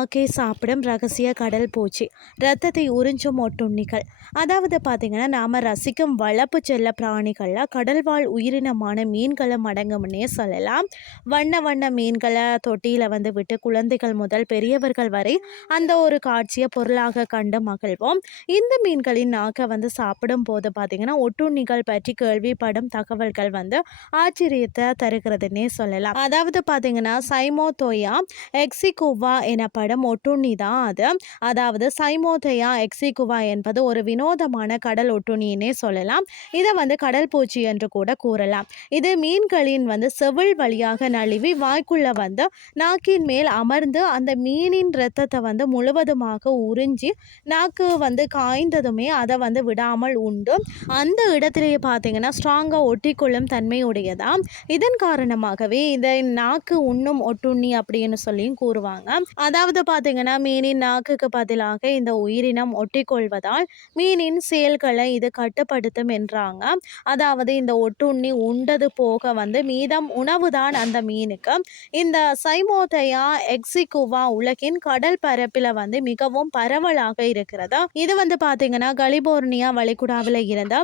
காக்கை சாப்பிடும் ரகசிய கடல் பூச்சி. ரத்தத்தை உறிஞ்சும் ஒட்டுண்ணிகள் அதாவது பார்த்திங்கன்னா நாம் ரசிக்கும் வளர்ப்பு செல்ல பிராணிகளில் கடல்வாழ் உயிரினமான மீன்களும் அடங்கும்னே சொல்லலாம். வண்ண வண்ண மீன்களை தொட்டியில் வந்து விட்டு குழந்தைகள் முதல் பெரியவர்கள் வரை அந்த ஒரு காட்சியை பொருளாக கண்டு மகிழ்வோம். இந்த மீன்களின் நாக்கை வந்து சாப்பிடும் போது பார்த்திங்கன்னா ஒட்டுண்ணிகள் பற்றி கேள்விப்படும் தகவல்கள் வந்து ஆச்சரியத்தை தருகிறதுன்னே சொல்லலாம். அதாவது பார்த்தீங்கன்னா சைமோதோயா எக்ஸிகோவா எனப்படும் ஒட்டுண்ணி தான் அது. அதாவது சைமோதையா எக்ஸிகுவா என்பது ஒரு வினோதமான கடல் ஒட்டுண்ணின்னே சொல்லலாம். இதை வந்து கடல் பூச்சி என்று கூட கூறலாம். இது மீன்களின் வந்து செவிழ் வழியாக நழுவி வாய்க்குள்ள வந்து நாக்கின் மேல் அமர்ந்து அந்த மீனின் இரத்தத்தை வந்து முழுவதுமாக உறிஞ்சி நாக்கு வந்து காய்ந்ததுமே அதை வந்து விடாமல் உண்டு. அந்த இடத்திலேயே பார்த்தீங்கன்னா ஸ்ட்ராங்காக ஒட்டிக்கொள்ளும் தன்மையுடையதா இதன் காரணமாகவே இதை நாக்கு உண்ணும் ஒட்டுண்ணி அப்படின்னு சொல்லியும் கூறுவாங்க. அதாவது பார்த்தீங்கன்னா மீனின் நாக்குக்கு பதிலாக இந்த உயிரினம் ஒட்டிக்கொள்வதால் மீனின் செயல்களை இது கட்டுப்படுத்தும் என்றாங்க. அதாவது இந்த ஒட்டுண்ணி உண்டது போக வந்து மீதம் உணவு தான் அந்த மீனுக்கு. இந்த சைமோதையா எக்ஸிகுவா உலகின் கடல் பரப்பில் வந்து மிகவும் பரவலாக இருக்கிறது. இது வந்து பார்த்தீங்கன்னா கலிபோர்னியா வளைகுடாவில் இருந்த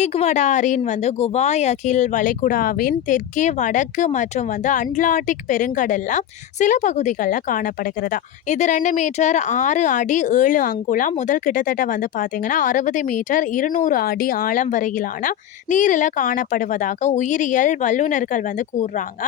ஈக்வடாரின் வந்து குவாயகில் வளைகுடாவின் தெற்கே வடக்கு மற்றும் வந்து அட்லாண்டிக் பெருங்கடலில் சில பகுதிகளில் காணப்படுகிறதா. இது ரெண்டு மீட்டர் ஆறு அடி ஏழு அங்குலம். முதல் கிட்டத்தட்ட வந்து பார்த்தீங்கன்னா அறுபது மீட்டர் இருநூறு அடி ஆழம் வரையிலான நீரில் காணப்படுவதாக உயிரியல் வல்லுநர்கள் வந்து கூறுறாங்க.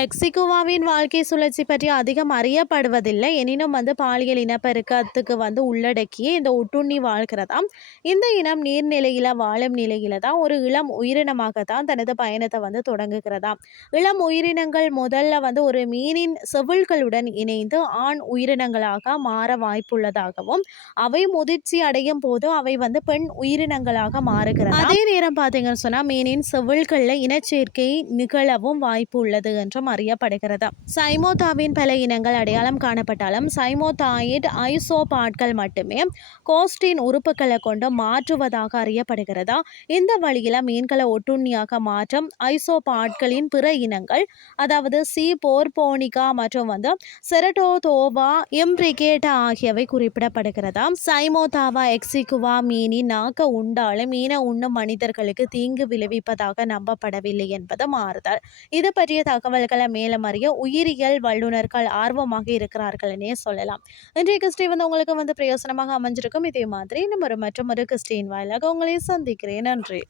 எக்ஸிகுவாவின் வாழ்க்கை சுழற்சி பற்றி அதிகம் அறியப்படுவதில்லை. எனினும் வந்து பாலியல் இனப்பெருக்கத்துக்கு வந்து உள்ளடக்கிய இந்த ஒட்டுண்ணி வாழ்கிறதாம் இந்த இனம் நீர்நிலையில் வாழும் நிலையில தான் ஒரு இளம் உயிரினமாக தான் தனது பயணத்தை வந்து தொடங்குகிறதாம் இளம் உயிரினங்கள் முதல்ல வந்து ஒரு மீனின் செவில்களுடன் இணைந்து ஆண் உயிர் உயிரினங்களாக மாற வாய்ப்புள்ளதாகவும் அவை முதிர்ச்சி அடையும் போது அவை வந்து பெண் உயிரினங்களாக மாறுகிறது? அதே நேரம் பார்த்தீங்கன்னு சொன்னால் மீனின் செவில்களில் இனச்சேர்க்கை நிகழவும் வாய்ப்பு உள்ளது என்றும் அறியப்படுகிறது? சைமோதாவின் பல இனங்கள் அடையாளம் காணப்பட்டாலும் சைமோதாயிட் ஐசோபாட்கள் மட்டுமே கோஸ்டின் உறுப்புகளை கொண்டு மாற்றுவதாக அறியப்படுகிறதா? இந்த வழியில் மீன்களை ஒட்டுண்ணியாக மாற்றும் ஐசோபாட்களின் பிற இனங்கள் அதாவது சி போர்போனிகா மற்றும் வந்து செரட்டோதோவா எம்ப்ரிகேட்டா ஆகியவை குறிப்பிடப்படுகிறதா சைமோதாவா எக்ஸிகுவா மீனின் நாக்க உண்டாலும் மீனை உண்ணும் மனிதர்களுக்கு தீங்கு விளைவிப்பதாக நம்பப்படவில்லை என்பது மாறுதல். இது பற்றிய தகவல்களை மேலும் அறிய உயிரியல் வல்லுநர்கள் ஆர்வமாக இருக்கிறார்கள்னே சொல்லலாம். இன்றைய கிறிஸ்டி வந்து உங்களுக்கு வந்து பிரயோசனமாக அமைஞ்சிருக்கும் இதே மாதிரி நம்ம ஒரு மற்றும் ஒரு கிறிஸ்டின் வாயிலாக உங்களை சந்திக்கிறேன். நன்றி.